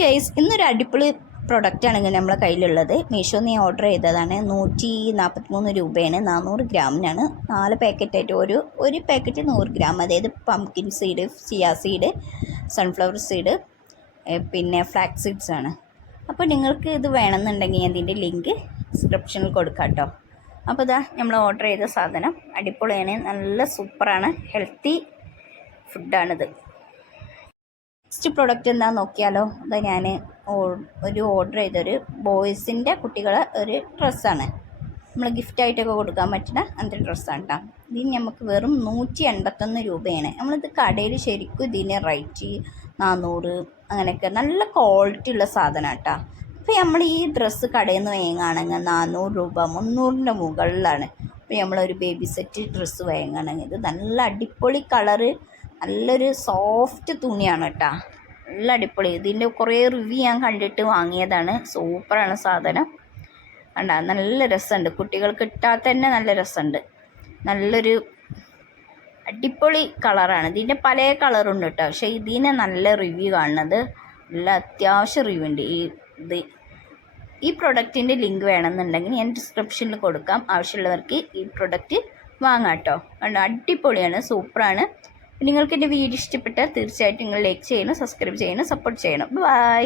Guys, ഇന്നൊരു അടിപൊളി പ്രൊഡക്റ്റാണ് നമ്മളെ കയ്യിലുള്ളത്. മീഷോന്ന് ഞാൻ ഓർഡർ ചെയ്തതാണ്. 143 രൂപയാണ്. 400 ഗ്രാമിനാണ്. 4 പാക്കറ്റായിട്ട് ഒരു പാക്കറ്റ് 100 ഗ്രാം. അതായത് pumpkin seed, chia seed, sunflower seed, പിന്നെ ഫ്ലാക്സ് സീഡ്സ് ആണ്. അപ്പോൾ നിങ്ങൾക്ക് ഇത് വേണമെന്നുണ്ടെങ്കിൽ ഇതിൻ്റെ ലിങ്ക് ഡിസ്ക്രിപ്ഷനിൽ കൊടുക്കാം കേട്ടോ. അപ്പോൾ ഇതാ നമ്മൾ ഓർഡർ ചെയ്ത സാധനം അടിപൊളിയാണ്, നല്ല സൂപ്പറാണ്, ഹെൽത്തി ഫുഡാണിത്. നെക്സ്റ്റ് പ്രൊഡക്റ്റ് എന്താണെന്ന് നോക്കിയാലോ. അത് ഞാൻ ഒരു ഓർഡർ ചെയ്തൊരു ബോയ്സിൻ്റെ കുട്ടികളെ ഒരു ഡ്രസ്സാണ്. നമ്മൾ ഗിഫ്റ്റായിട്ടൊക്കെ കൊടുക്കാൻ പറ്റുന്ന അങ്ങനത്തെ ഡ്രസ്സാണ് കേട്ടോ. ഇതിന് നമുക്ക് വെറും 181 രൂപയാണ്. നമ്മളിത് കടയിൽ ശരിക്കും ഇതിന് റേറ്റ് 400 അങ്ങനെയൊക്കെ, നല്ല ക്വാളിറ്റി ഉള്ള സാധനം കേട്ടോ. അപ്പോൾ നമ്മൾ ഈ ഡ്രസ്സ് കടയിൽ നിന്ന് വാങ്ങുകയാണെങ്കിൽ 400 രൂപ 300ൻ്റെ മുകളിലാണ്. അപ്പോൾ നമ്മളൊരു ബേബി സെറ്റ് ഡ്രസ്സ് വാങ്ങുകയാണെങ്കിൽ ഇത് നല്ല അടിപൊളി കളറ്, നല്ലൊരു സോഫ്റ്റ് തുണിയാണ് കേട്ടോ, നല്ല അടിപൊളി. ഇതിൻ്റെ കുറേ റിവ്യൂ ഞാൻ കണ്ടിട്ട് വാങ്ങിയതാണ്. സൂപ്പറാണ് സാധനം. കണ്ട, നല്ല രസമുണ്ട്, കുട്ടികൾക്ക് ഇട്ടാൽ തന്നെ നല്ല രസമുണ്ട്. നല്ലൊരു അടിപൊളി കളറാണ്. ഇതിൻ്റെ പല കളറുണ്ട് കേട്ടോ, പക്ഷേ ഇതിന് നല്ല റിവ്യൂ കാണുന്നത്, നല്ല അത്യാവശ്യം റിവ്യൂ ഉണ്ട്. ഈ പ്രൊഡക്റ്റിൻ്റെ ലിങ്ക് വേണമെന്നുണ്ടെങ്കിൽ ഞാൻ ഡിസ്ക്രിപ്ഷനിൽ കൊടുക്കാം. ആവശ്യമുള്ളവർക്ക് ഈ പ്രൊഡക്റ്റ് വാങ്ങാം കേട്ടോ. കണ്ടോ, അടിപൊളിയാണ്, സൂപ്പറാണ്. നിങ്ങൾക്ക് എൻ്റെ വീഡിയോ ഇഷ്ടപ്പെട്ടാൽ തീർച്ചയായിട്ടും നിങ്ങൾ ലൈക്ക് ചെയ്യണം, സബ്സ്ക്രൈബ് ചെയ്യണം, സപ്പോർട്ട് ചെയ്യണം. ബൈ.